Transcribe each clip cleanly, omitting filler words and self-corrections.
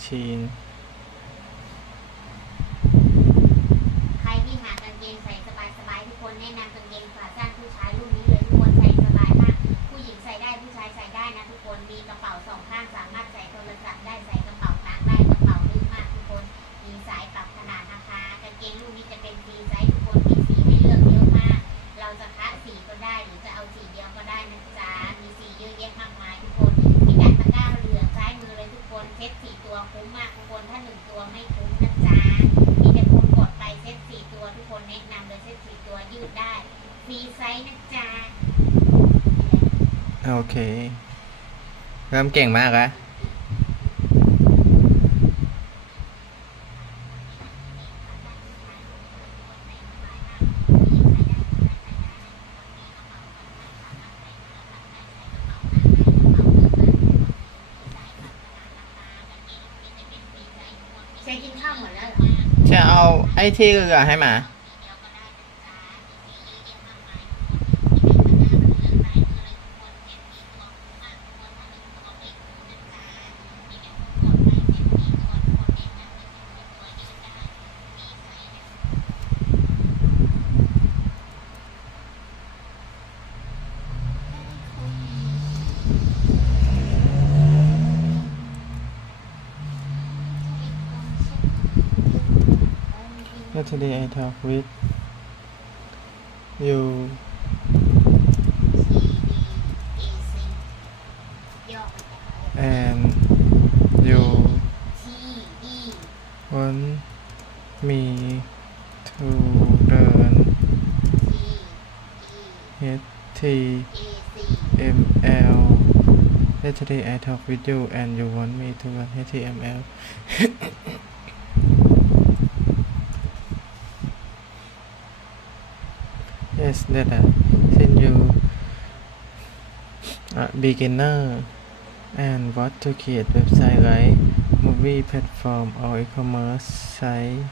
machine ใครที่หากางเกงใส่สบายๆทุกคนแนะนำกางเกงขาสั้นผู้ชายรุ่นนี้เลยทุกคนใส่สบายมากผู้หญิงใส่ได้ผู้ชายใส่ได้นะทุกคนมีกระเป๋าสองข้างสามารถใส่โทรศัพท์ได้ใส่กระเป๋าตังค์ได้กระเป๋าลึกมากทุกคนมีสายปรับขนาดนะคะกางเกงรุ่นนี้จะเป็นฟรีไซส์ทุกคนมีสีให้เลือกเยอะมากเราจะคะสีก็ได้หรือจะเอาสีเดียวก็ได้นะจ๊ะมีสีเยอะแยะมากมายทุกคนมีการตะกร้าเหลืองซ้ายมือเลยทุกคนเซ็ต4ตัวคุ้มมากทุกคนถ้า1ตัวไม่คุ้มนะจ๊ะมีแต่คนกดไปเซ็ต4ตัวทุกคนแนะนำเลยเซ็ต4ตัวยืดได้ฟรีไซส์นะจ๊ะโอเคเริ่มเก่งมากอะใช้กินข้าวหมดแล้วเหรอจะเอาไอ้ที่เกลือให้มาYesterday I talked with you and you want me to learn HTML. Yesterday I talked with you and you want me to learn HTML. Yes, that since you beginner and want to create website like movie platform or e-commerce site,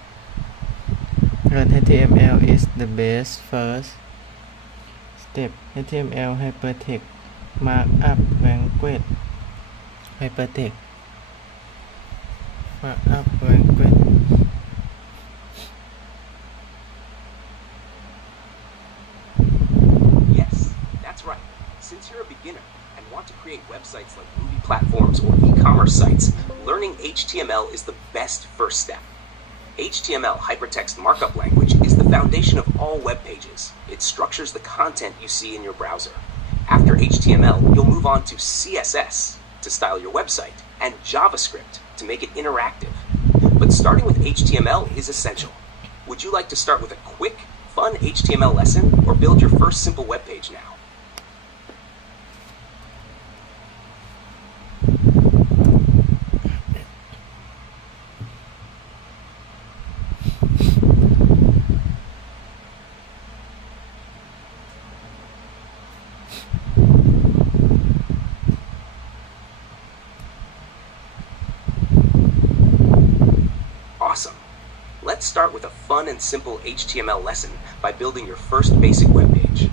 learn HTML is the best first step. HTML hypertext markup language. Hypertext markup language. Since you're a beginner and want to create websites like movie platforms or e-commerce sites, learning HTML is the best first step. HTML, hypertext markup language, is the foundation of all web pages. It structures the content you see in your browser. After HTML, you'll move on to CSS to style your website and JavaScript to make it interactive. But starting with HTML is essential. Would you like to start with a quick, fun HTML lesson or build your first simple web page now? Awesome. Let's start with a fun and simple HTML lesson by building your first basic web page.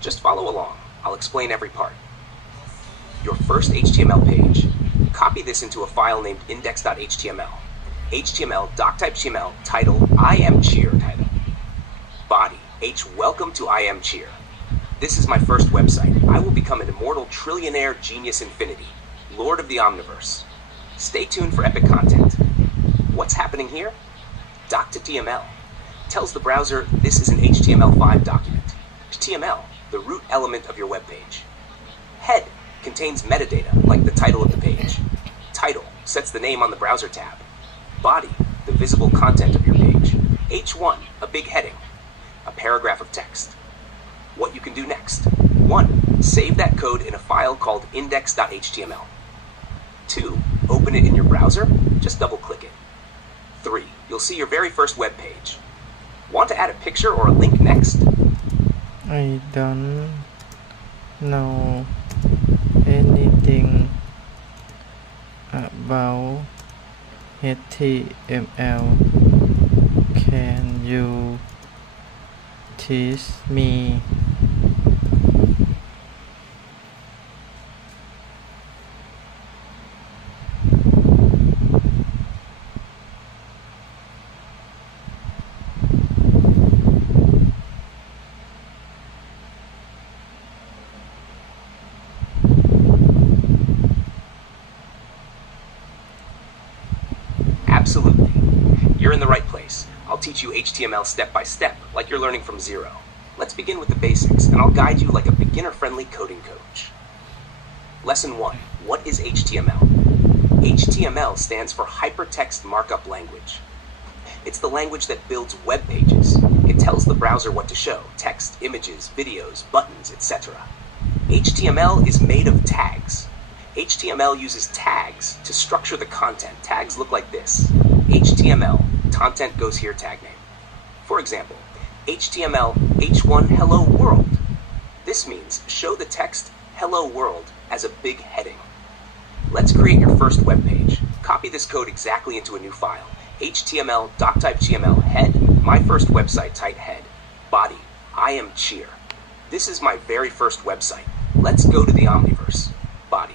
Just follow along. I'll explain every part. Your first HTML page. Copy this into a file named index.html. HTML, doc.html, title, I am cheer title. Body, welcome to I am cheer. This is my first website. I will become an immortal trillionaire genius infinity, lord of the omniverse. Stay tuned for epic content. What's happening here? Doc.html tells the browser this is an HTML5 document. HTML, the root element of your web page. Head contains metadata like the title of the page. Title sets the name on the browser tab. Body, the visible content of your page. H1, a big heading. A paragraph of text. What you can do next. 1. Save that code in a file called index.html. 2. Open it in your browser. Just double-click it. 3. You'll see your very first web page. Want to add a picture or a link next? I don't know anything about HTML. Can you teach me? Absolutely. You're in the right place. I'll teach you HTML step by step, like you're learning from zero. Let's begin with the basics, and I'll guide you like a beginner-friendly coding coach. Lesson 1. What is HTML? HTML stands for Hypertext Markup Language. It's the language that builds web pages. It tells the browser what to show: text, images, videos, buttons, etc. HTML is made of tags. HTML uses tags to structure the content. Tags look like this. HTML, content goes here, tag name. For example, HTML H1 Hello World. This means show the text Hello World as a big heading. Let's create your first web page. Copy this code exactly into a new file. HTML, doctype GML, head, my first website, type head. Body, I am cheer. This is my very first website. Let's go to the Omniverse. Body.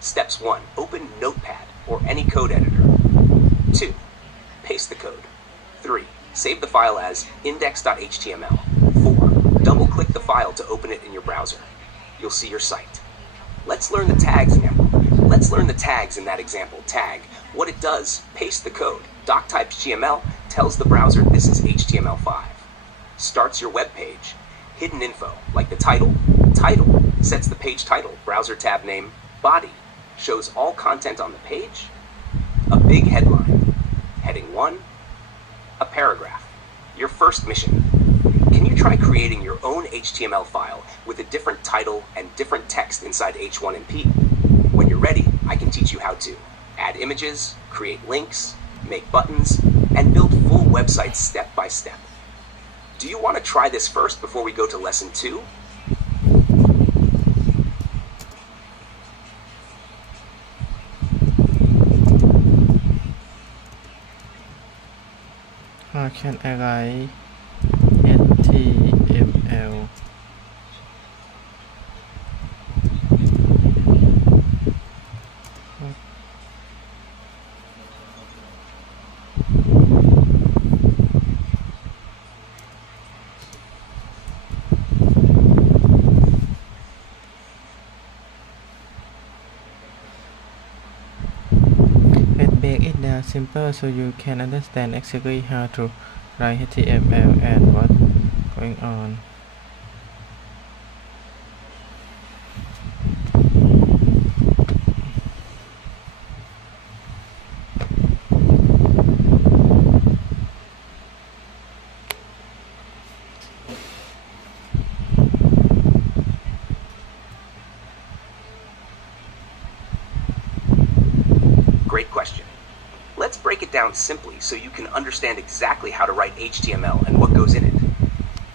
Steps 1. Open Notepad or any code editor. 2. Paste the code. 3. Save the file as index.html. 4. Double-click the file to open it in your browser. You'll see your site. Let's learn the tags example. Let's learn the tags in that example. Tag. What it does, paste the code. Doctype HTML tells the browser this is HTML5. Starts your web page. Hidden info, like the title. Title sets the page title. Browser tab name. Body shows all content on the page. A big headline. Heading 1. A paragraph. Your first mission. Can you try creating your own HTML file with a different title and different text inside H1 and P? When you're ready, I can teach you how to add images, create links, make buttons, and build full websites step by step. Do you want to try this first before we go to lesson 2? How can I write HTML? Let's break it down simple so you can understand exactly how to write HTML and what's going on. Great question. Let's break it down simply so you can understand exactly how to write HTML and what goes in it.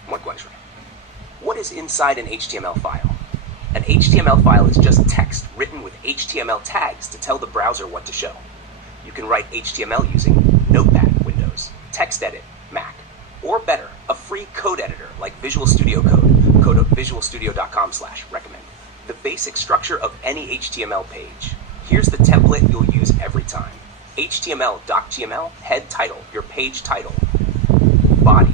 One question. What is inside an HTML file? An HTML file is just text written with HTML tags to tell the browser what to show. You can write HTML using Notepad, Windows, TextEdit, Mac, or better, a free code editor like Visual Studio Code, code of visualstudio.com/recommend. The basic structure of any HTML page. Here's the template you'll use every time. HTML, docGML, head title, your page title. Body.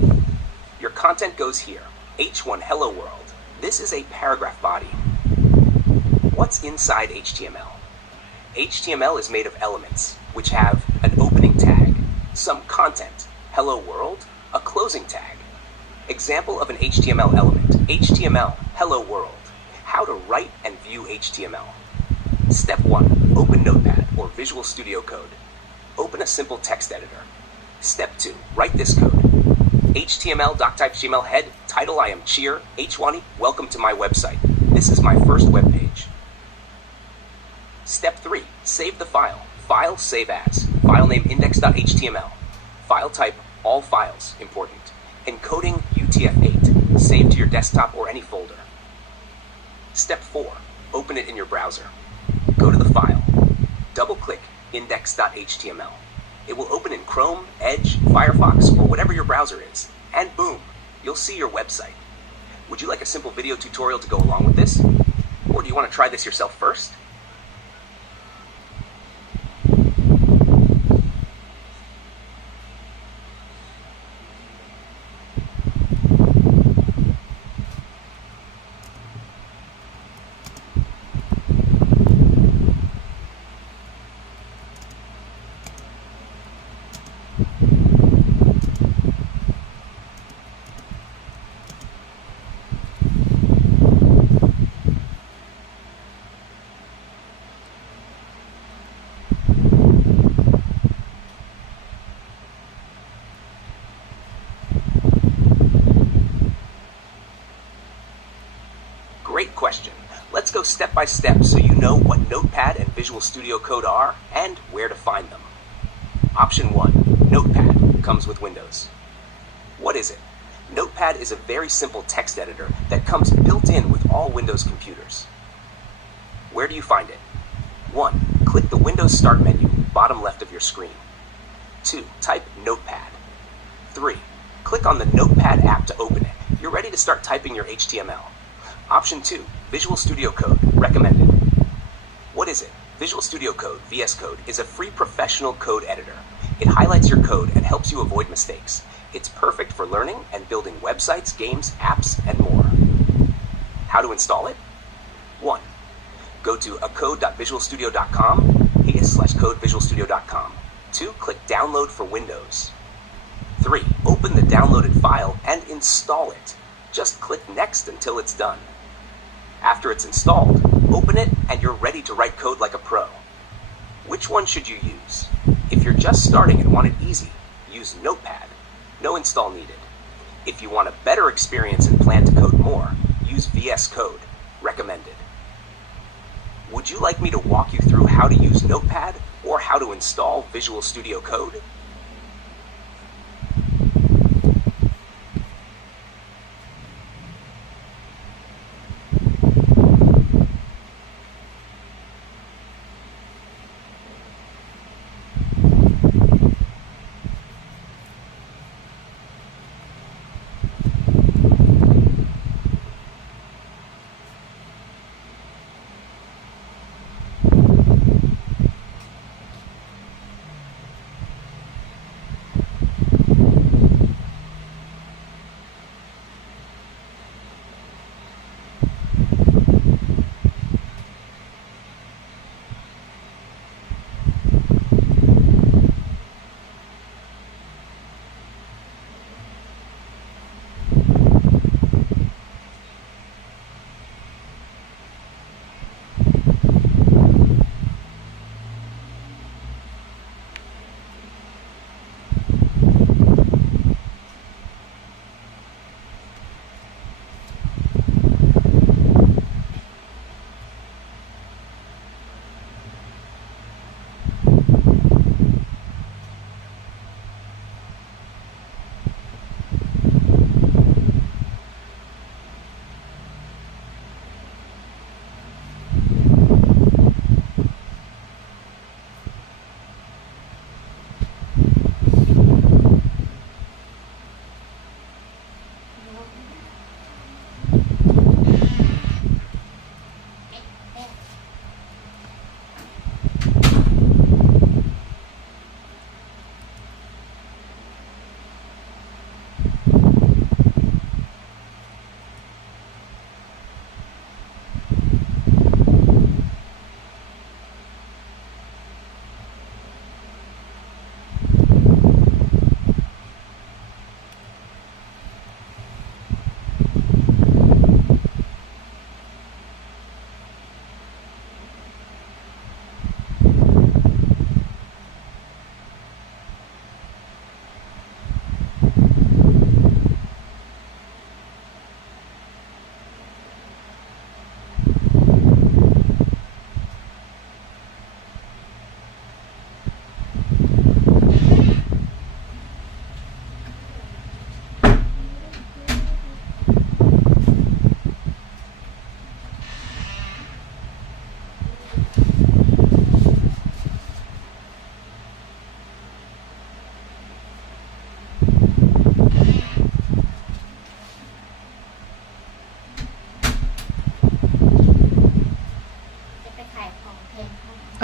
Your content goes here. H1 Hello World. This is a paragraph body. What's inside HTML? HTML is made of elements, which have an opening tag, some content, Hello World, a closing tag. Example of an HTML element, HTML, Hello World. How to write and view HTML. Step 1. Open Notepad or Visual Studio Code. Open a simple text editor. Step 2. Write this code. HTML, doctype HTML, head, title I am cheer, H1, welcome to my website. This is my first web page. Step 3. Save the file. File, save as. File name index.html. File type, all files, important. Encoding UTF-8. Save to your desktop or any folder. Step 4. Open it in your browser. Go to the file. Double-click index.html. It will open in Chrome, Edge, Firefox, or whatever your browser is. And boom, you'll see your website. Would you like a simple video tutorial to go along with this? Or do you want to try this yourself first? Great question. Let's go step by step so you know what Notepad and Visual Studio Code are and where to find them. Option 1. Notepad comes with Windows. What is it? Notepad is a very simple text editor that comes built in with all Windows computers. Where do you find it? 1. Click the Windows Start menu, bottom left of your screen. 2. Type Notepad. 3. Click on the Notepad app to open it. You're ready to start typing your HTML. Option 2. Visual Studio Code, recommended. What is it? Visual Studio Code, VS Code, is a free professional code editor. It highlights your code and helps you avoid mistakes. It's perfect for learning and building websites, games, apps, and more. How to install it? 1. Go to acode.visualstudio.com, /code-visualstudio.com. 2. Click Download for Windows. 3. Open the downloaded file and install it. Just click Next until it's done. After it's installed, open it and you're ready to write code like a pro. Which one should you use? If you're just starting and want it easy, use Notepad. No install needed. If you want a better experience and plan to code more, use VS Code. Recommended. Would you like me to walk you through how to use Notepad or how to install Visual Studio Code?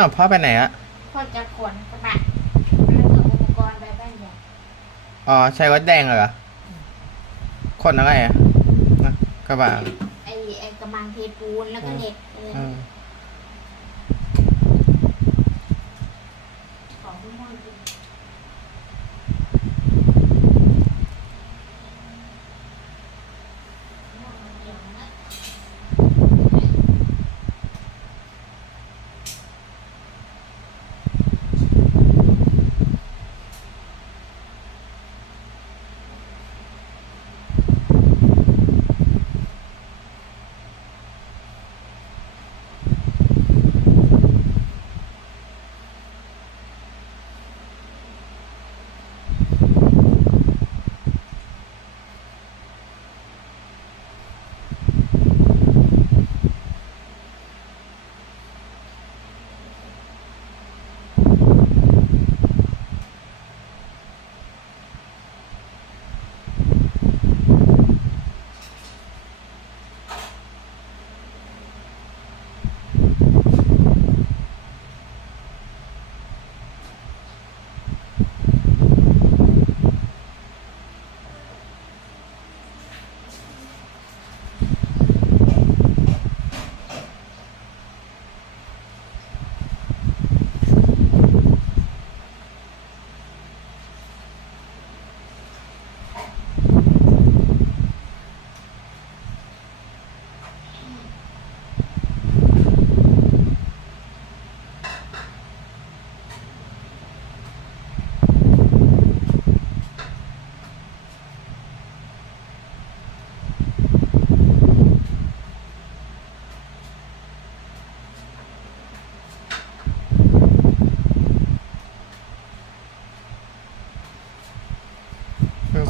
อ้าวพ่อไปไหนอะพ่อจะขนกระบะแล้วก็อุปกรณ์ไปบ้านใหญ่อ๋อใช้รถแดงเหรอขนอะไรอะกระบะไอ้กระมังเทปูนแล้วก็เหล็กของที่ม่อน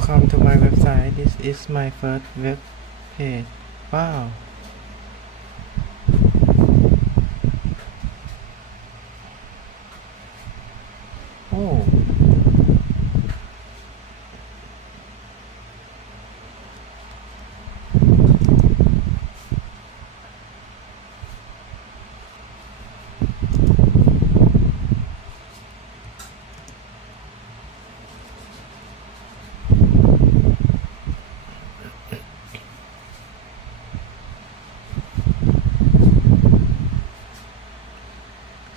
Welcome to my website. This is my first web page. Wow. Oh.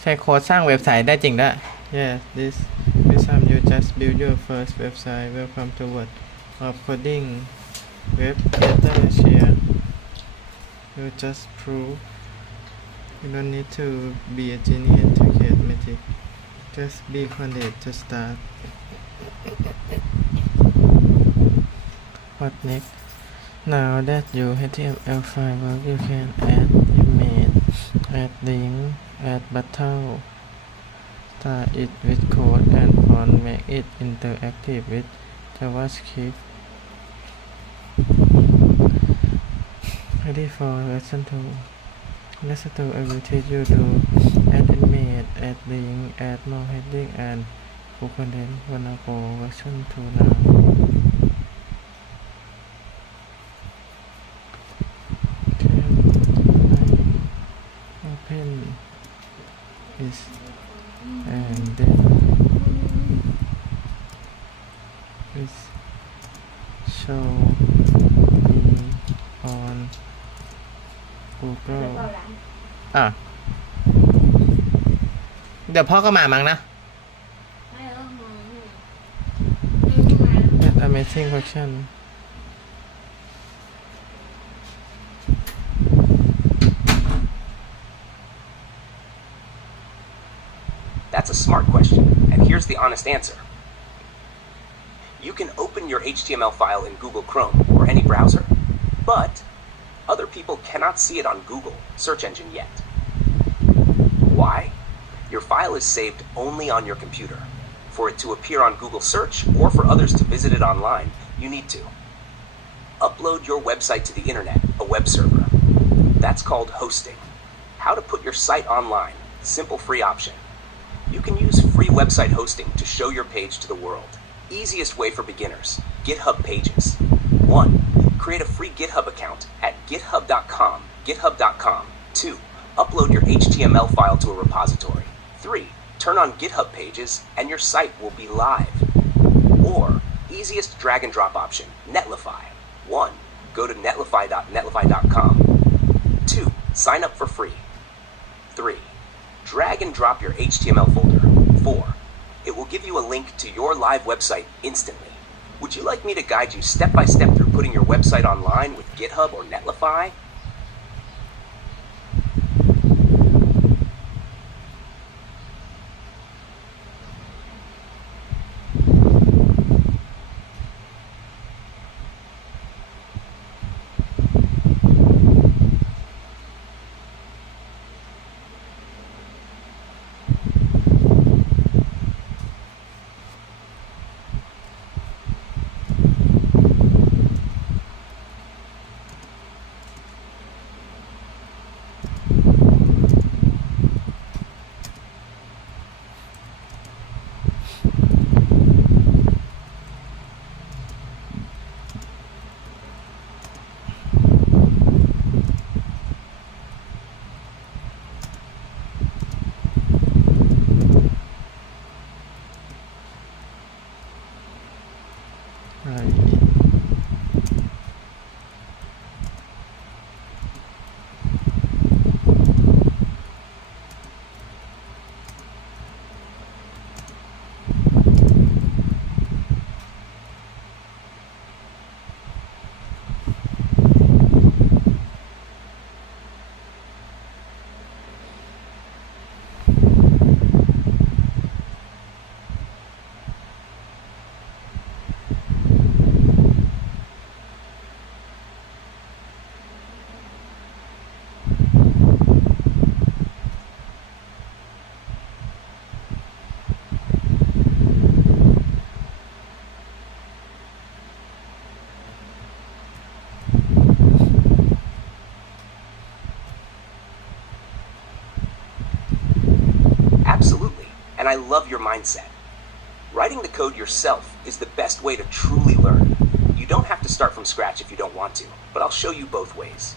ใช้โค้ดสร้างเว็บไซต์ได้จริงด้วย Yes, this time you just build your first website. Welcome to world of coding. Web creator share. You just prove. You don't need to be a genius to create magic. Just be confident to start. What next? Now that your HTML file works, you can add image, add link, add button, start it with code and font, make it interactive with JavaScript. Ready for lesson 2. Lesson 2, I will teach you to add image, add link, add more heading and full content. Wanna go version 2 now. Open this and then this show me on Google อ่ะเดี๋ยวพ่อก็มามั้งนะ That amazing question That's a smart question, and here's the honest answer. You can open your HTML file in Google Chrome or any browser, but other people cannot see it on Google search engine yet. Why? Your file is saved only on your computer. For it to appear on Google search or for others to visit it online, you need to upload your website to the internet, a web server. That's called hosting. How to put your site online, simple free option. You can use free website hosting to show your page to the world. Easiest way for beginners, GitHub pages. 1. Create a free GitHub account at github.com. 2. Upload your HTML file to a repository. 3. Turn on GitHub pages and your site will be live. Or, easiest drag and drop option, Netlify. 1. Go to netlify.netlify.com. 2. Sign up for free. 3. Drag and drop your HTML folder. 4. It will give you a link to your live website instantly. Would you like me to guide you step by step through putting your website online with GitHub or Netlify? I love your mindset. Writing the code yourself is the best way to truly learn. You don't have to start from scratch if you don't want to, but I'll show you both ways.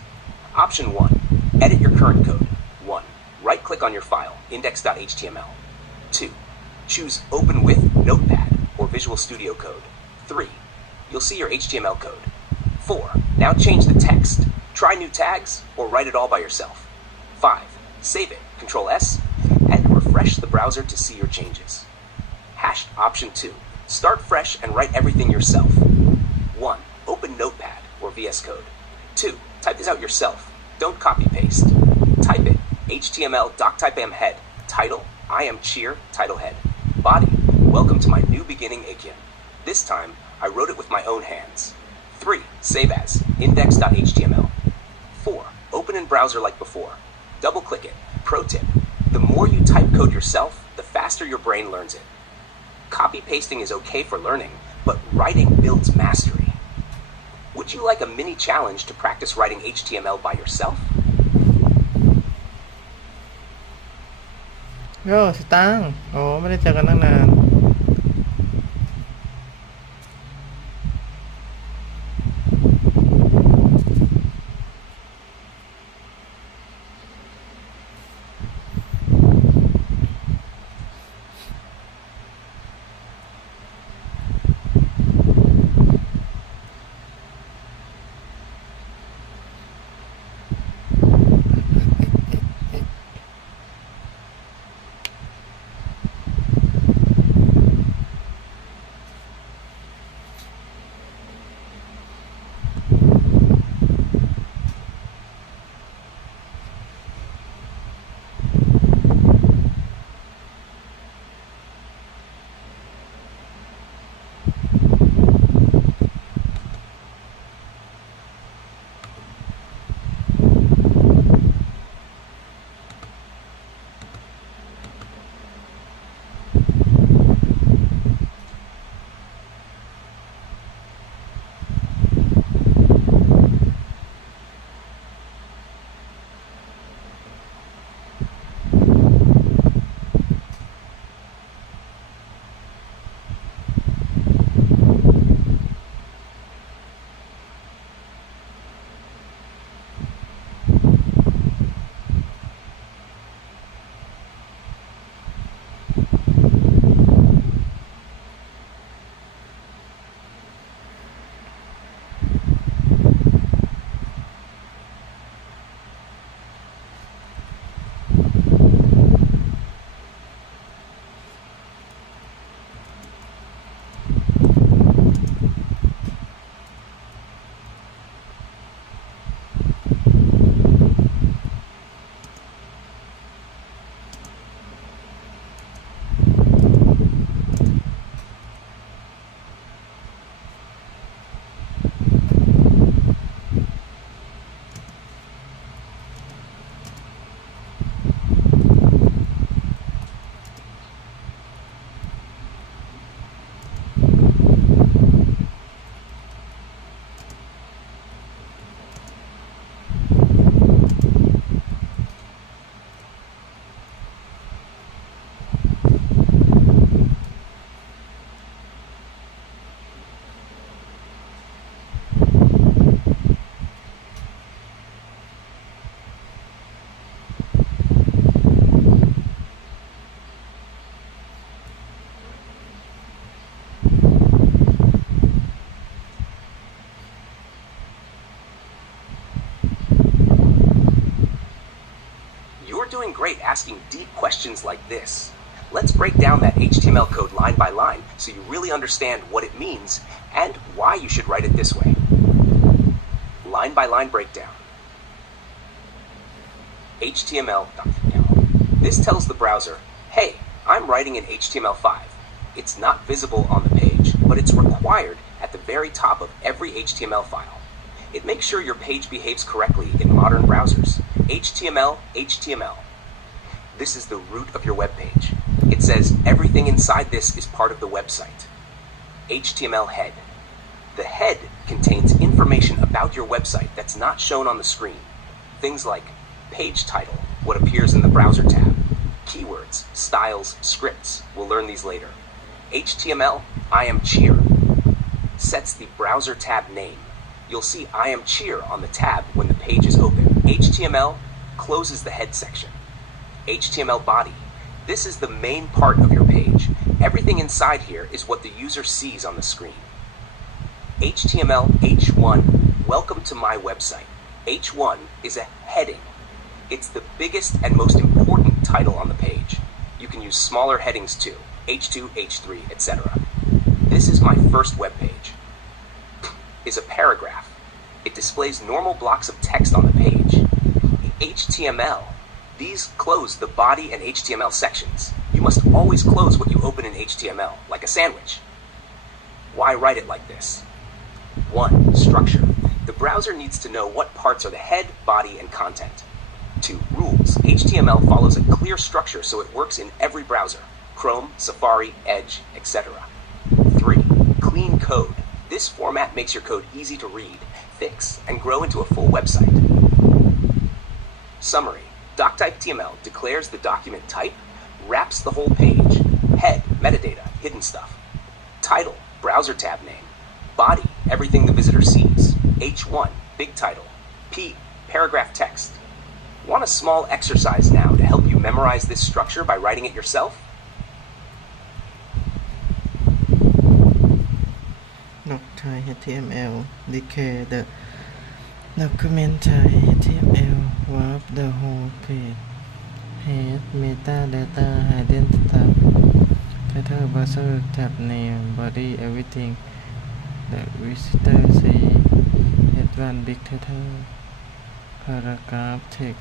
Option 1. Edit your current code. 1. Right-click on your file, index.html. 2. Choose Open with Notepad or Visual Studio Code. 3. You'll see your HTML code. 4. Now change the text. Try new tags or write it all by yourself. 5. Save it, Ctrl+S, and refresh the browser to see your changes. Hashed Option 2. Start fresh and write everything yourself. 1. Open Notepad or VS Code. 2. Type this out yourself. Don't copy-paste. Type it. HTML doctype am head. Title, I am cheer, title head. Body, welcome to my new beginning Akin. This time, I wrote it with my own hands. 3. Save as, index.html. 4. Open in browser like before. Double-click it. Pro tip, the more you type code yourself, the faster your brain learns it. Copy-pasting is okay for learning, but writing builds mastery. Would you like a mini challenge to practice writing HTML by yourself? โย่สตางค์โอ้ไม่ได้เจอกันตั้งนาน doing great asking deep questions like this. Let's break down that HTML code line by line so you really understand what it means and why you should write it this way. Line by line breakdown. HTML. This tells the browser, hey, I'm writing in HTML5. It's not visible on the page, but it's required at the very top of every HTML file. It makes sure your page behaves correctly in modern browsers. HTML, HTML. This is the root of your web page. It says everything inside this is part of the website. HTML head. The head contains information about your website that's not shown on the screen. Things like page title, what appears in the browser tab, Keywords, styles, scripts. We'll learn these later. HTML, I am cheer, sets the browser tab name. You'll see I am cheer on the tab when the page is open. HTML closes the head section. HTML body. This is the main part of your page. Everything inside here is what the user sees on the screen. HTML H1, welcome to my website. H1 is a heading. It's the biggest and most important title on the page. You can use smaller headings too, H2, H3, etc. This is my first web page. Is a paragraph. It displays normal blocks of text on the page. HTML. These close the body and HTML sections. You must always close what you open in HTML, like a sandwich. Why write it like this? 1. Structure. The browser needs to know what parts are the head, body, and content. 2. Rules. HTML follows a clear structure so it works in every browser. Chrome, Safari, Edge, etc. 3. Clean code. This format makes your code easy to read, fix, and grow into a full website. Summary. Doc.html declares the document type, wraps the whole page. Head, metadata, hidden stuff. Title, browser tab name. Body, everything the visitor sees. H1, big title. P, paragraph text. Want a small exercise now to help you memorize this structure by writing it yourself? Doc.html declare the document type HTML, wrap the whole page. Head, metadata, hidden stuff. Title, browser tab name, body, everything the visitor see. Head1, big title. Paragraph text.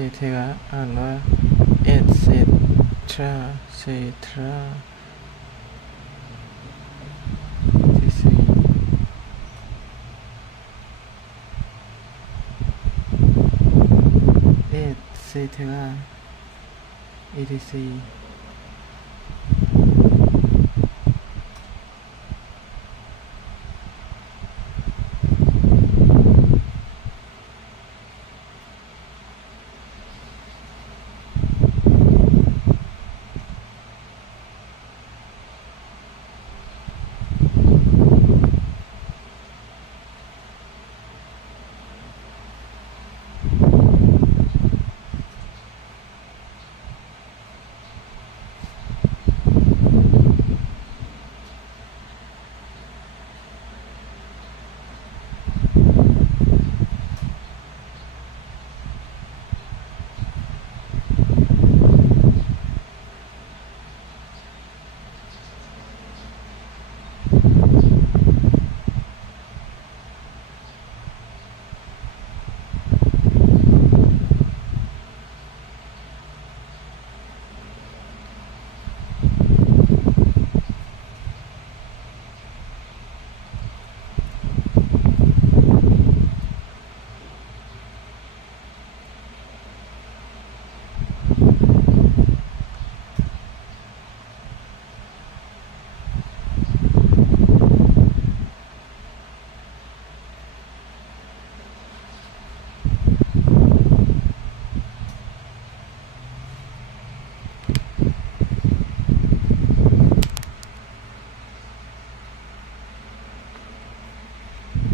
etc. อ่านว่า etc. etc. etc. etc.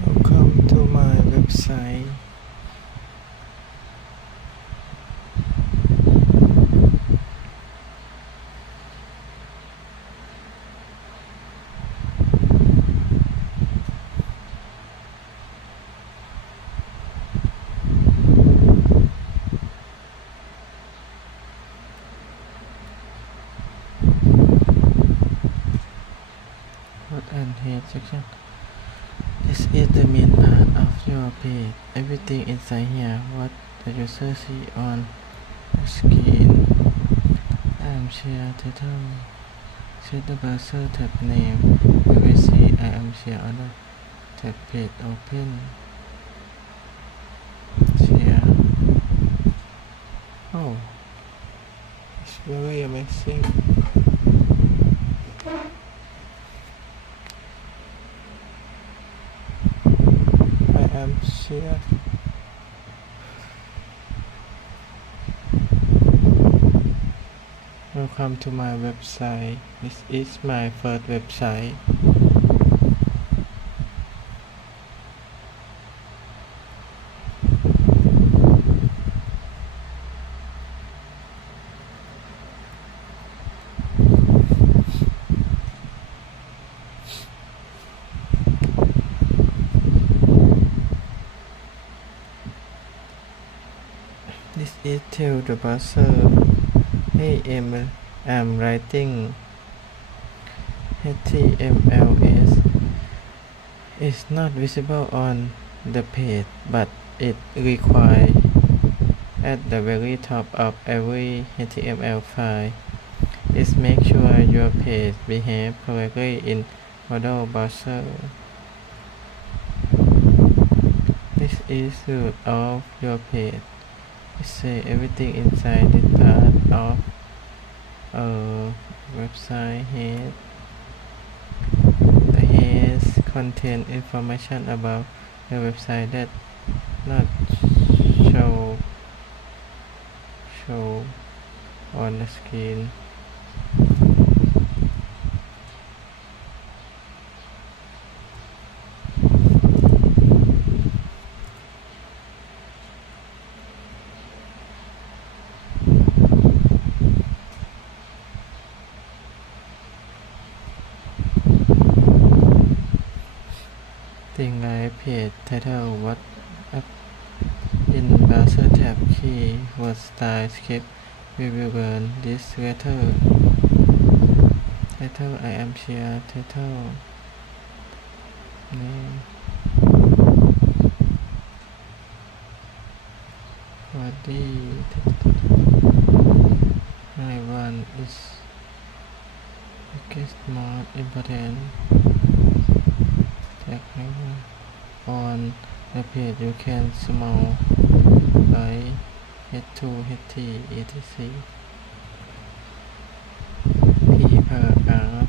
Welcome to my website. What and head section. This is the main part of your page. Everything inside here, what the user see on the screen. I'm share title. Set the browser tab name. You will see I am share order. tag page open share. Oh, it's very amazing. I am share. Welcome to my website. This is my first website. This is tell the browser, hey I'm writing HTML is not visible on the page, but it required at the very top of every HTML file. Is make sure your page behaves correctly in model browser. This is root of your page. Say everything inside this part of a website head. The heads contain information about the website that not show on the screen. Thing like page title, what up in browser tab, key, word style, script. We will learn this later. Title, I am share, title, name, body, my one is biggest, most important. On the page you can small like h2 ht etc. p paragraph.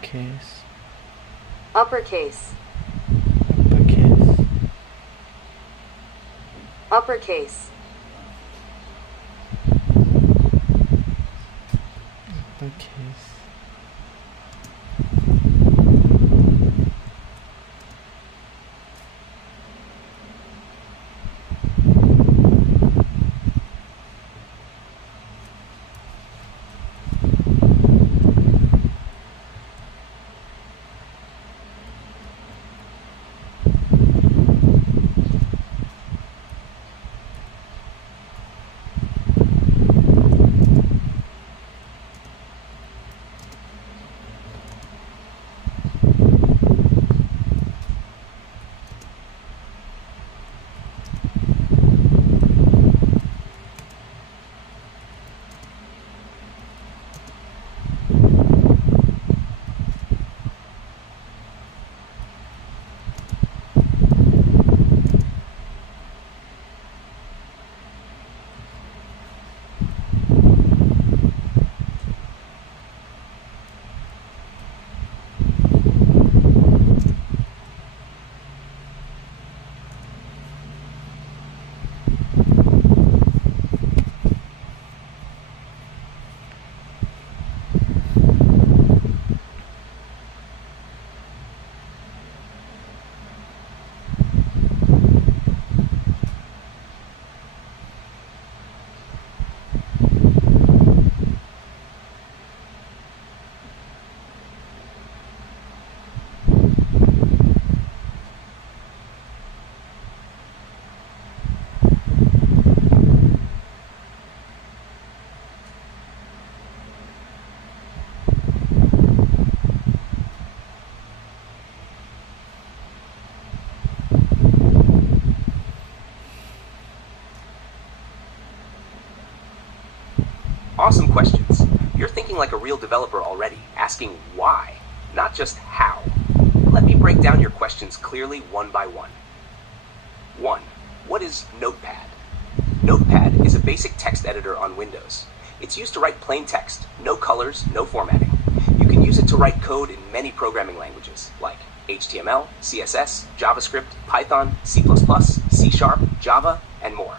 uppercase, uppercase, uppercase, uppercase, uppercase. Awesome questions. You're thinking like a real developer already, asking why, not just how. Let me break down your questions clearly one by one. 1. What is Notepad? Notepad is a basic text editor on Windows. It's used to write plain text, no colors, no formatting. You can use it to write code in many programming languages, like HTML, CSS, JavaScript, Python, C++, C#, Java, and more.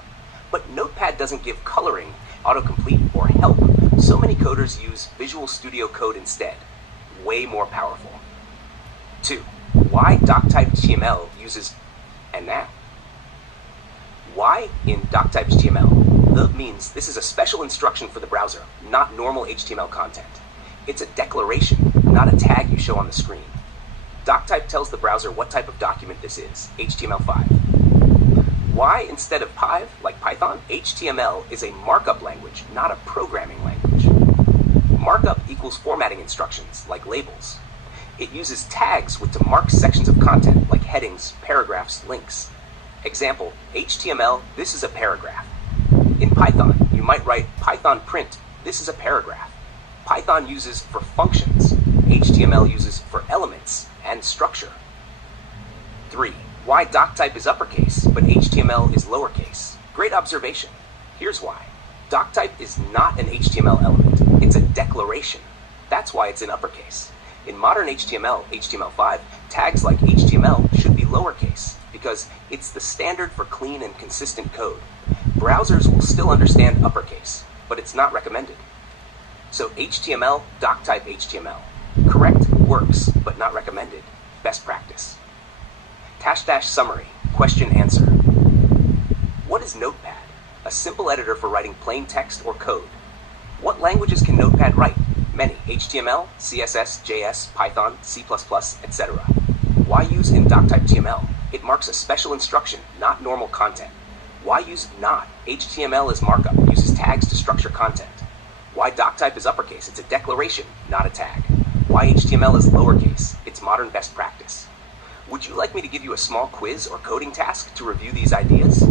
But Notepad doesn't give coloring, autocomplete, or help. So many coders use Visual Studio Code instead. Way more powerful. 2. Why doctype.html uses and now? Why in doctype.html? The means this is a special instruction for the browser, not normal HTML content. It's a declaration, not a tag you show on the screen. Doctype tells the browser what type of document this is, HTML5. Why instead of Pive, like Python? HTML is a markup language, not a programming language. Markup equals formatting instructions, like labels. It uses tags to mark sections of content, like headings, paragraphs, links. Example, HTML, this is a paragraph. In Python, you might write Python print, this is a paragraph. Python uses for functions. HTML uses for elements and structure. 3. Why doctype is uppercase, but HTML is lowercase? Great observation. Here's why. Doctype is not an HTML element. It's a declaration. That's why it's in uppercase. In modern HTML, HTML5, tags like HTML should be lowercase because it's the standard for clean and consistent code. Browsers will still understand uppercase, but it's not recommended. So HTML, doctype HTML. Correct, works, but not recommended. Best practice. # summary, question answer. What is Notepad? A simple editor for writing plain text or code. What languages can Notepad write? Many. HTML, CSS, JS, Python, C++, etc. Why use in doctype.html? It marks a special instruction, not normal content. Why use not? HTML is markup, uses tags to structure content. Why doctype is uppercase? It's a declaration, not a tag. Why HTML is lowercase? It's modern best practice. Would you like me to give you a small quiz or coding task to review these ideas?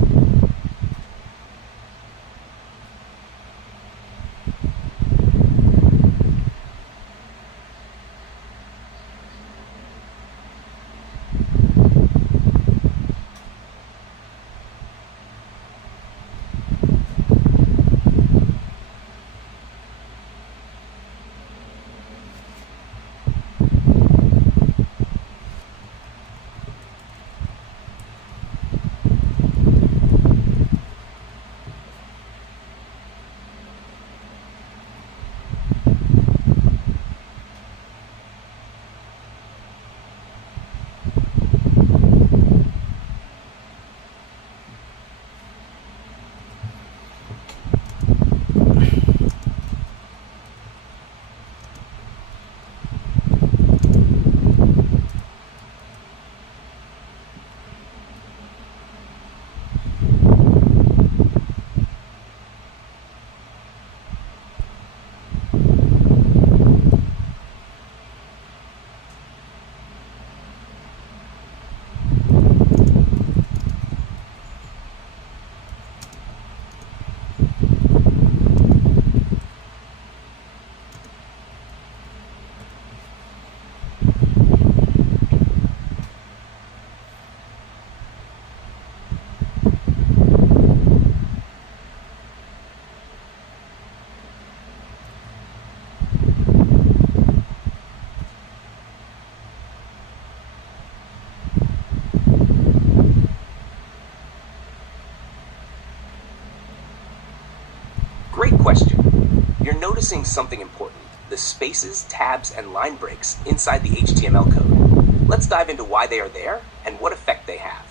question. You're noticing something important: the spaces, tabs, and line breaks inside the HTML code. Let's dive into why they are there and what effect they have.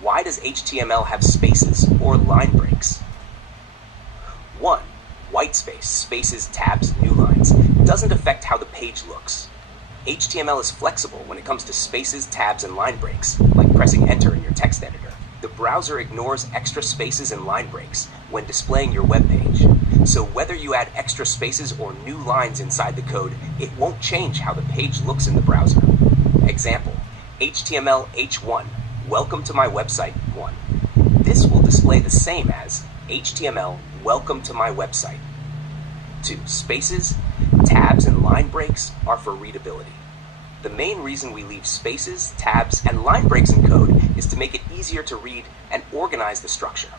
Why does HTML have spaces or line breaks? 1. White space, spaces, tabs, new lines, doesn't affect how the page looks. HTML is flexible when it comes to spaces, tabs, and line breaks, like pressing enter in your text editor. The browser ignores extra spaces and line breaks when displaying your web page. So whether you add extra spaces or new lines inside the code, it won't change how the page looks in the browser. Example, HTML H1, welcome to my website 1. This will display the same as HTML, welcome to my website. 2. Spaces, tabs, and line breaks are for readability. The main reason we leave spaces, tabs, and line breaks in code is to make it easier to read and organize the structure.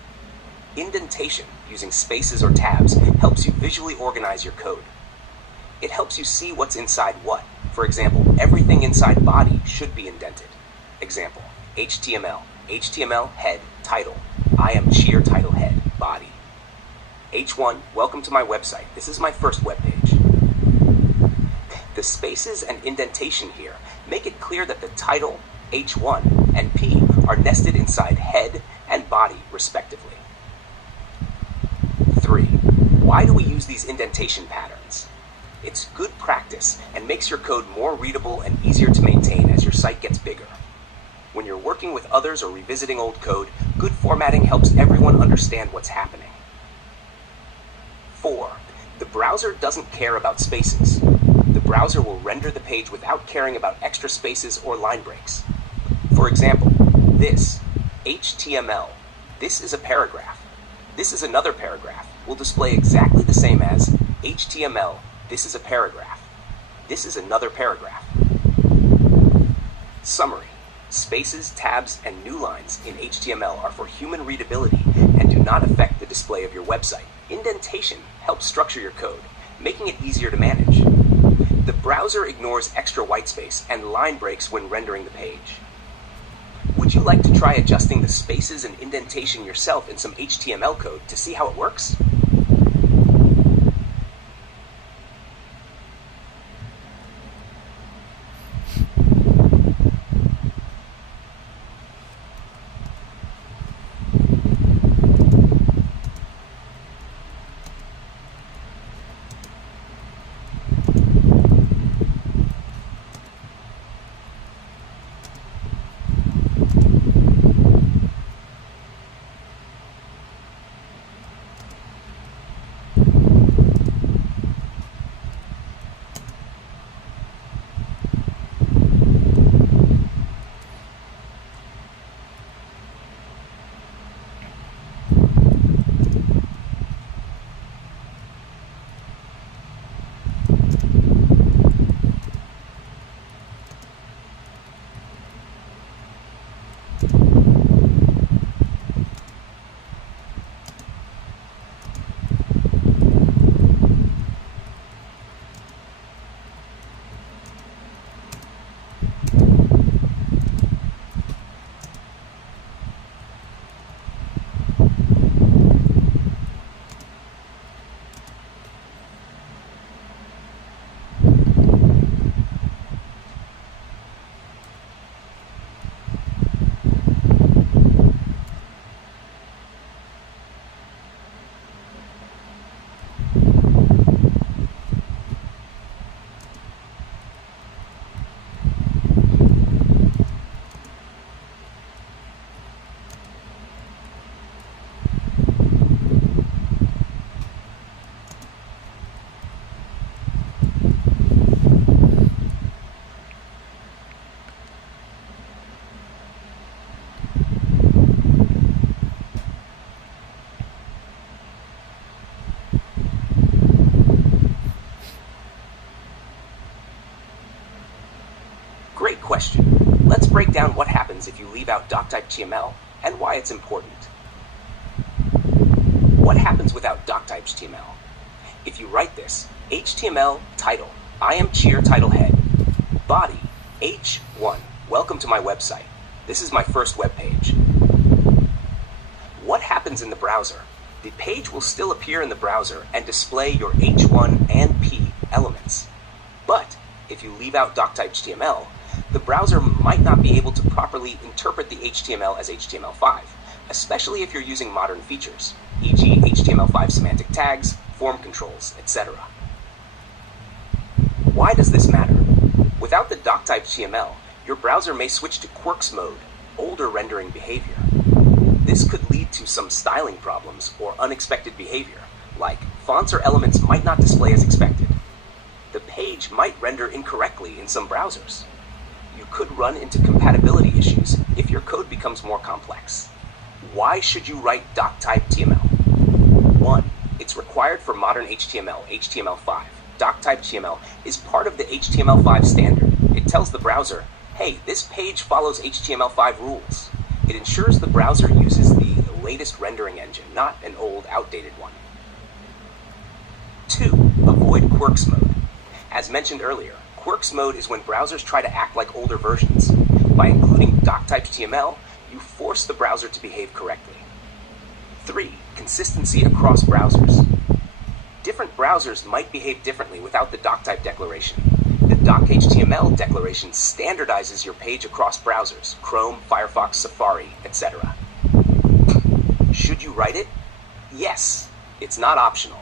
Indentation, using spaces or tabs, helps you visually organize your code. It helps you see what's inside what. For example, everything inside body should be indented. Example, HTML head, title. I am cheer title head, body. H1, welcome to my website. This is my first web page. The spaces and indentation here make it clear that the title, H1, and P are nested inside head and body, respectively. 3. Why do we use these indentation patterns? It's good practice and makes your code more readable and easier to maintain as your site gets bigger. When you're working with others or revisiting old code, good formatting helps everyone understand what's happening. 4. The browser doesn't care about spaces. The browser will render the page without caring about extra spaces or line breaks. For example, this, HTML, this is a paragraph. This is another paragraph will display exactly the same as HTML, this is a paragraph. This is another paragraph. Summary. Spaces, tabs, and new lines in HTML are for human readability and do not affect the display of your website. Indentation helps structure your code, making it easier to manage. The browser ignores extra whitespace and line breaks when rendering the page. Would you like to try adjusting the spaces and indentation yourself in some HTML code to see how it works? Great question. Let's break down what happens if you leave out doc.html and why it's important. What happens without doc.html? If you write this, HTML title, I am cheer title head, body, H1, welcome to my website. This is my first web page. What happens in the browser? The page will still appear in the browser and display your H1 and P elements. But if you leave out doctype HTML, the browser might not be able to properly interpret the HTML as HTML5, especially if you're using modern features, e.g. HTML5 semantic tags, form controls, etc. Why does this matter? Without the doctype HTML, your browser may switch to quirks mode, older rendering behavior. This could lead to some styling problems or unexpected behavior, like fonts or elements might not display as expected. The page might render incorrectly in some browsers. You could run into compatibility issues if your code becomes more complex. Why should you write doctype HTML? 1. It's required for modern HTML, HTML5. Doctype HTML is part of the HTML5 standard. It tells the browser, hey, this page follows HTML5 rules. It ensures the browser uses the latest rendering engine, not an old, outdated one. 2. Avoid quirks mode. As mentioned earlier, quirks mode is when browsers try to act like older versions. By including doctype HTML, you force the browser to behave correctly. 3. Consistency across browsers. Different browsers might behave differently without the doctype declaration. The doc.html declaration standardizes your page across browsers, Chrome, Firefox, Safari, etc. Should you write it? Yes, it's not optional.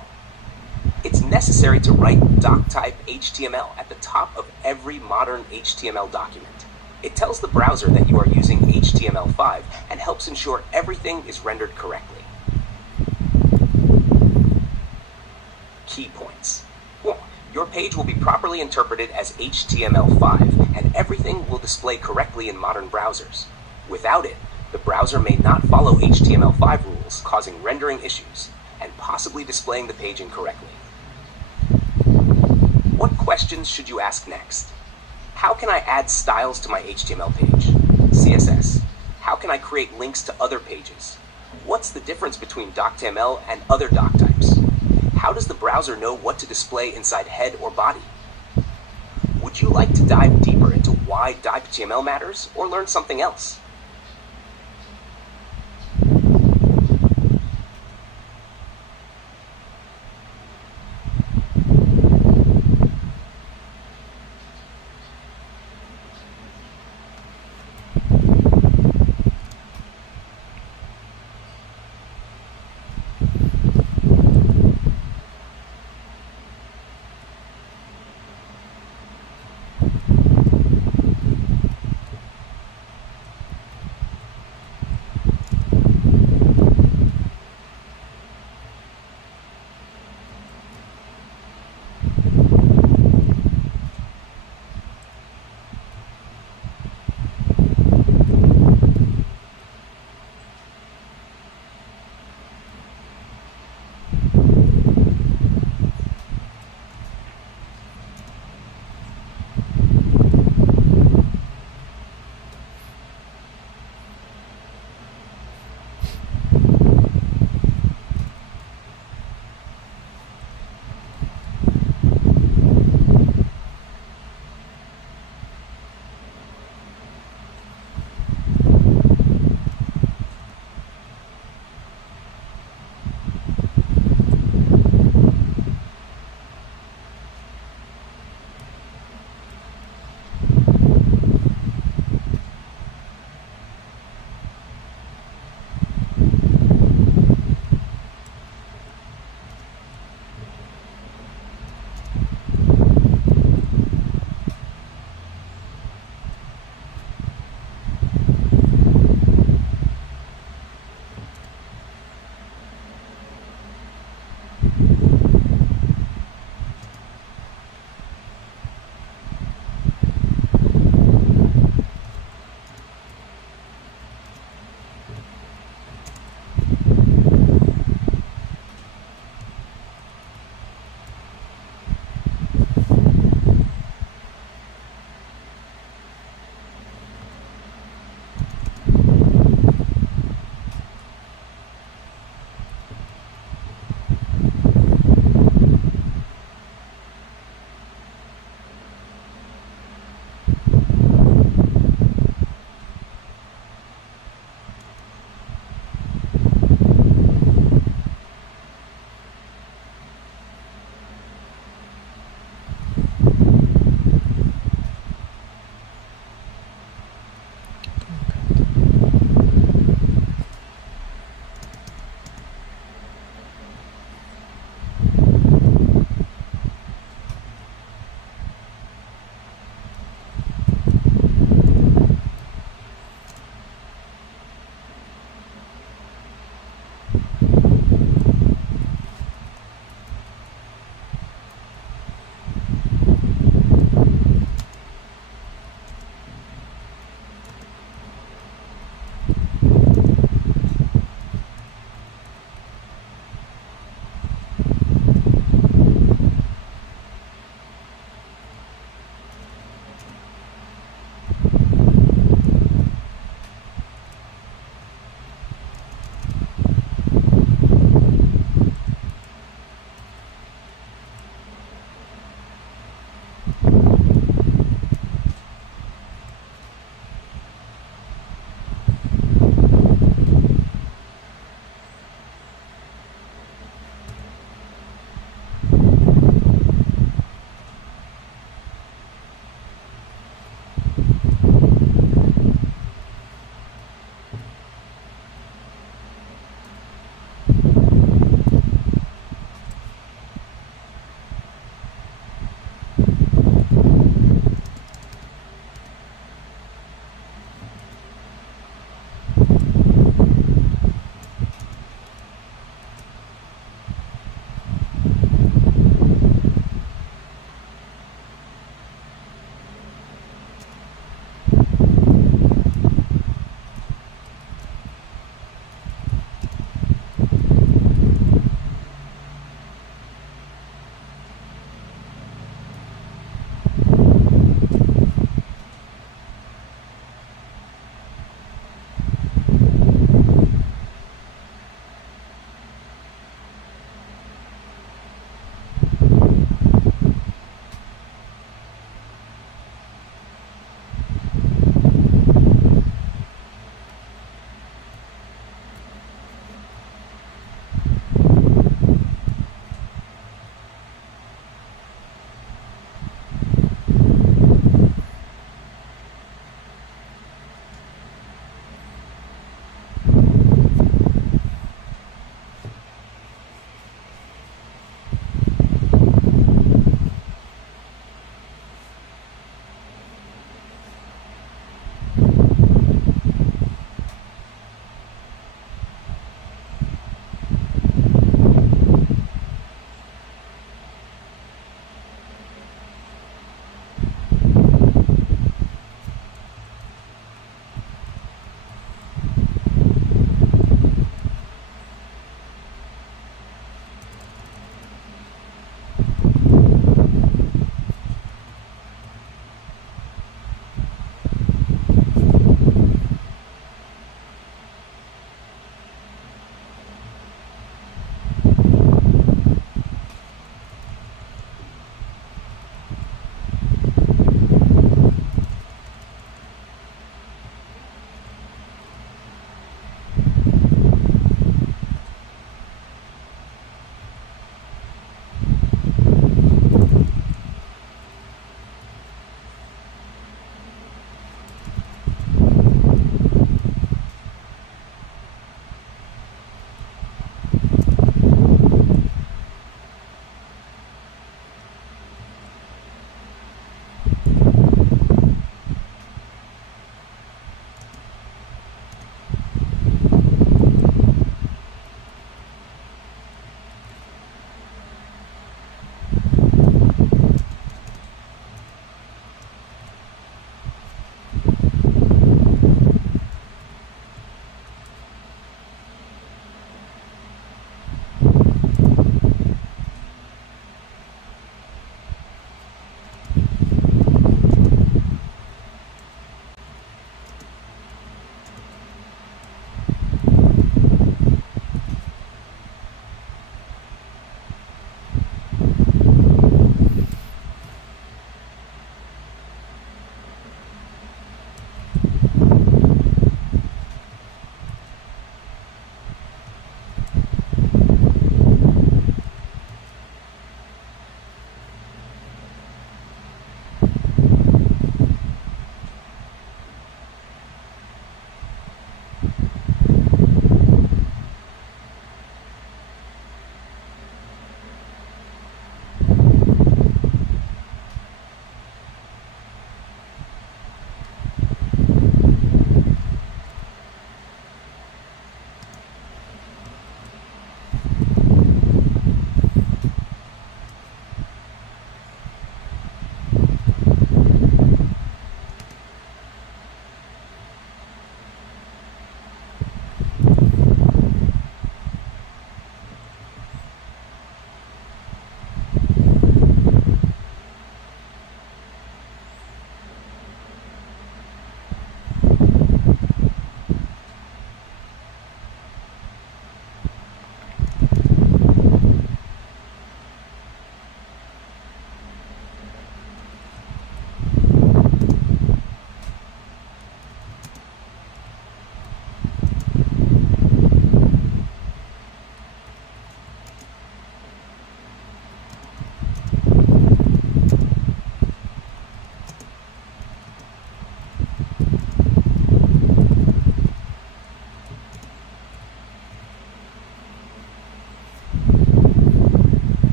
It's necessary to write doctype HTML at the top of every modern HTML document. It tells the browser that you are using HTML5 and helps ensure everything is rendered correctly. Key points. 1. Your page will be properly interpreted as HTML5 and everything will display correctly in modern browsers. Without it, the browser may not follow HTML5 rules, causing rendering issues and possibly displaying the page incorrectly. What questions should you ask next? How can I add styles to my HTML page? CSS. How can I create links to other pages? What's the difference between doctml and other doc types? How does the browser know what to display inside head or body? Would you like to dive deeper into why doctml matters or learn something else?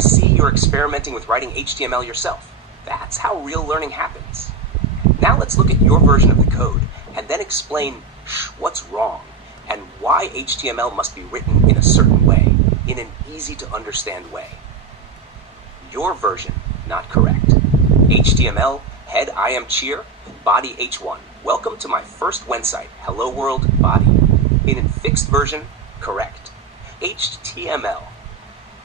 see you're experimenting with writing HTML yourself. That's how real learning happens. Now let's look at your version of the code and then explain what's wrong and why HTML must be written in a certain way, in an easy to understand way. Your version, not correct. HTML, head I am cheer, body H1. Welcome to my first website, hello world, body. In fixed version, correct. HTML,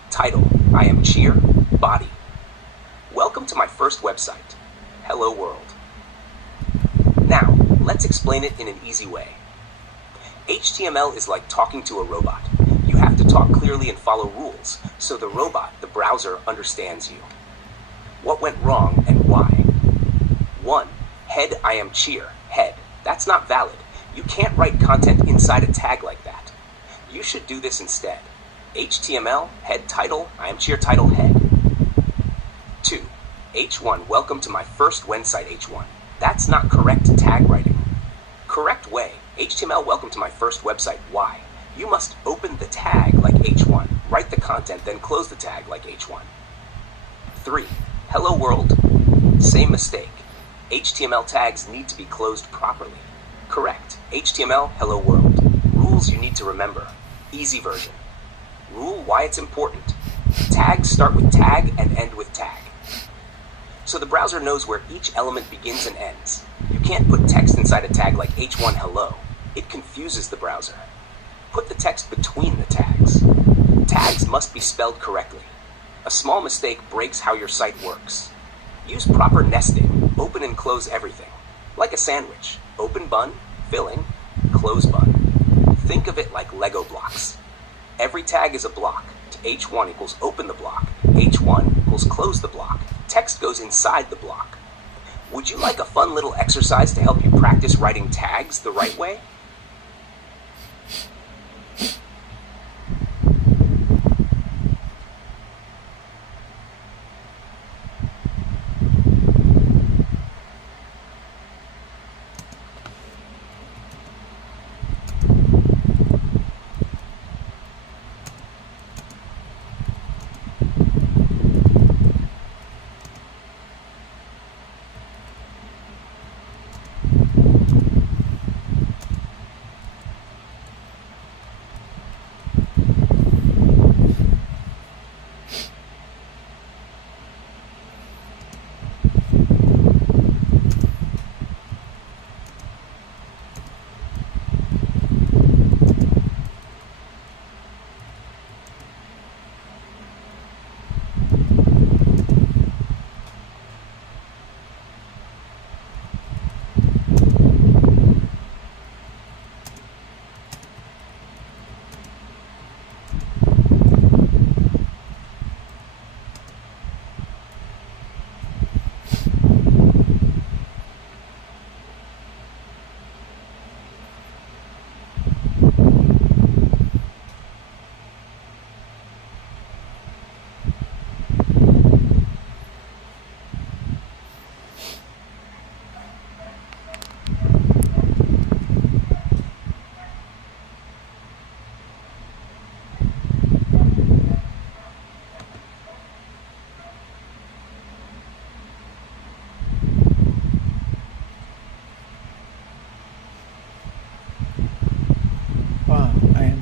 title, I am cheer, body. Welcome to my first website, hello world. Now, let's explain it in an easy way. HTML is like talking to a robot. You have to talk clearly and follow rules, so the robot, the browser, understands you. What went wrong and why? 1. Head I am cheer, head. That's not valid. You can't write content inside a tag like that. You should do this instead. HTML, head title, I am cheer title head. 2. H1, welcome to my first website H1. That's not correct tag writing. Correct way, HTML, welcome to my first website, Y. You must open the tag like H1, write the content, then close the tag like H1. 3. Hello world, same mistake. HTML tags need to be closed properly. Correct, HTML, hello world. Rules you need to remember. Easy version. Rule why it's important. Tags start with tag and end with tag. So the browser knows where each element begins and ends. You can't put text inside a tag like H1 hello. It confuses the browser. Put the text between the tags. Tags must be spelled correctly. A small mistake breaks how your site works. Use proper nesting, open and close everything. Like a sandwich, open bun, filling, close bun. Think of it like Lego blocks. Every tag is a block. To H1 equals open the block. H1 equals close the block. Text goes inside the block. Would you like a fun little exercise to help you practice writing tags the right way?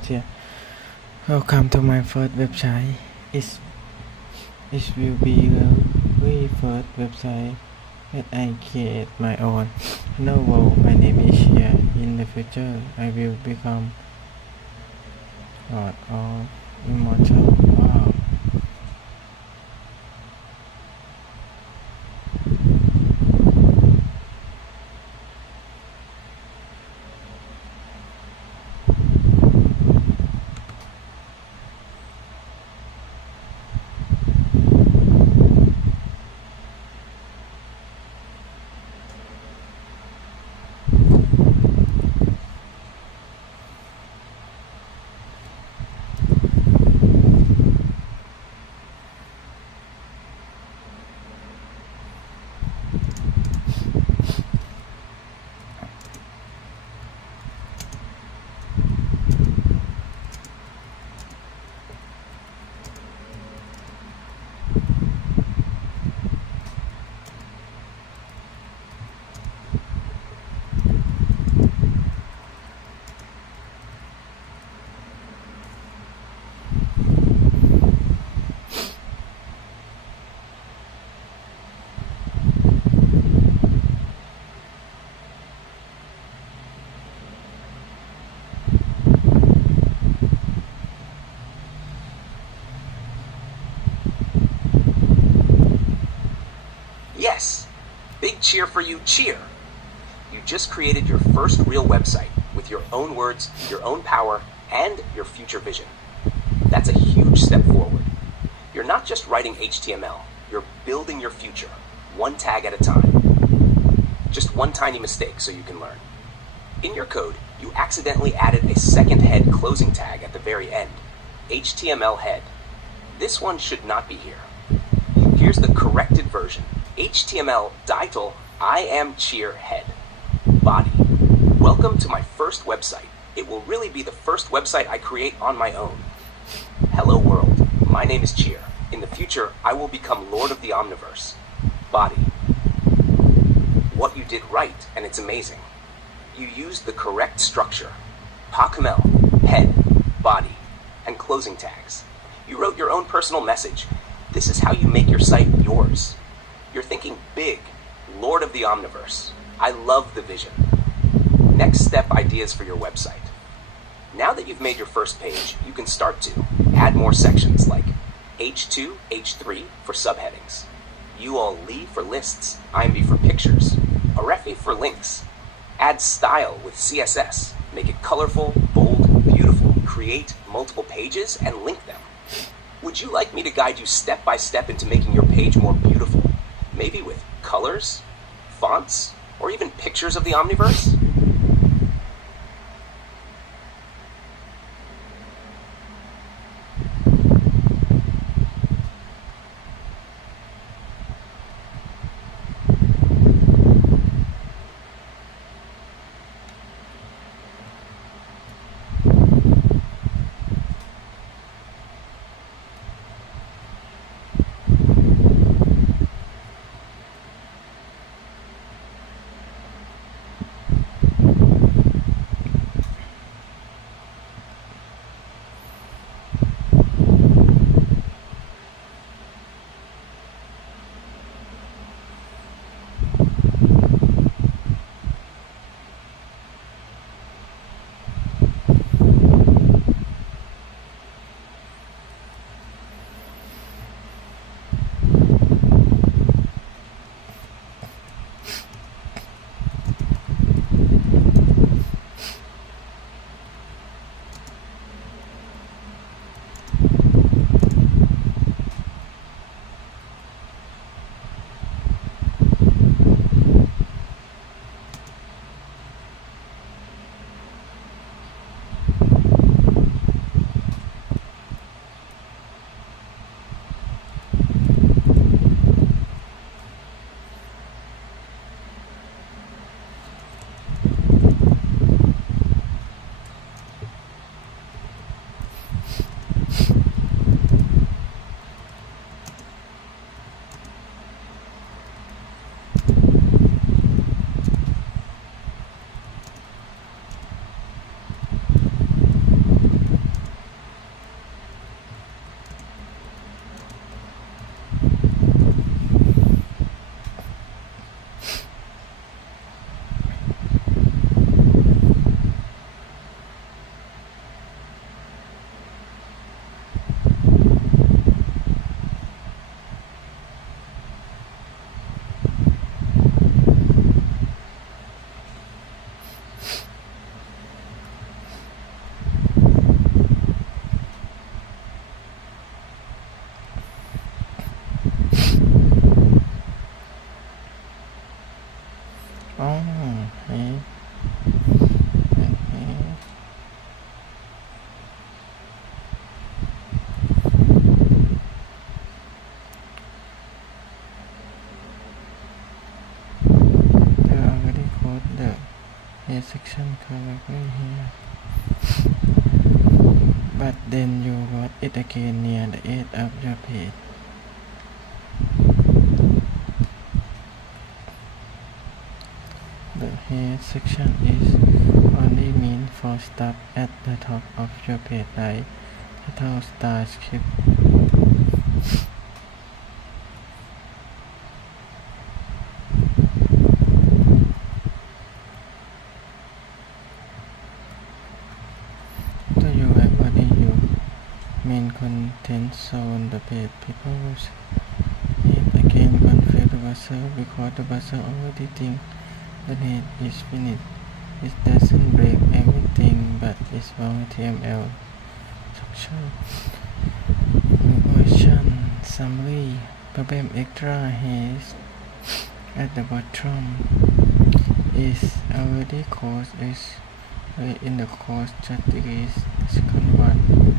Here. Welcome to my first website. It will be the very first website that I create my own. Hello world, my name is here. In the future, I will become God or immortal. Wow. Yes! Big cheer for you, cheer! You just created your first real website with your own words, your own power, and your future vision. That's a huge step forward. You're not just writing HTML, you're building your future, one tag at a time. Just one tiny mistake so you can learn. In your code, you accidentally added a second head closing tag at the very end, HTML head. This one should not be here. Here's the corrected version, HTML title I am cheer head. Body. Welcome to my first website. It will really be the first website I create on my own. Hello world, my name is Cheer. In the future, I will become Lord of the Omniverse. Body. What you did right, and it's amazing. You used the correct structure. HTML, head, body, and closing tags. You wrote your own personal message. This is how you make your site yours. You're thinking big, Lord of the Omniverse. I love the vision. Next step ideas for your website. Now that you've made your first page, you can start to add more sections like H2, H3 for subheadings, ULL for lists, IMV for pictures, Arefi for links. Add style with CSS. Make it colorful, bold, beautiful. Create multiple pages and link them. Would you like me to guide you step by step into making your page more beautiful? Maybe with colors, fonts, or even pictures of the Omniverse? section correctly here, but then you wrote it again near the edge of your page. The head section is only meant for stuff at the top of your page like title, style, script. To your web body, your main content shown on the page. People it again configure buzzer because the buzzer already thinks the net is finished. It doesn't break everything, but it's wrong HTML structure. Question summary. Problem extra has at the bottom is already course is in the course categories. Second one,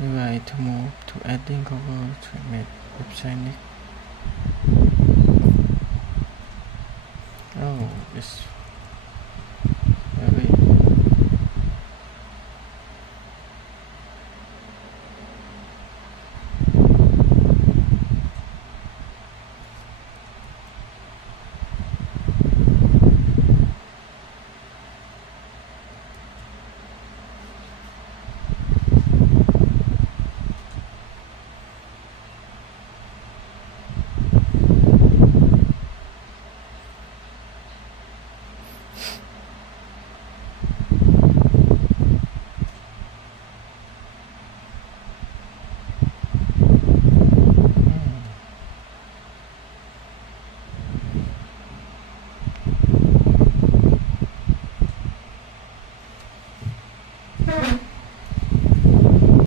we like to move to adding Google Transmit website next.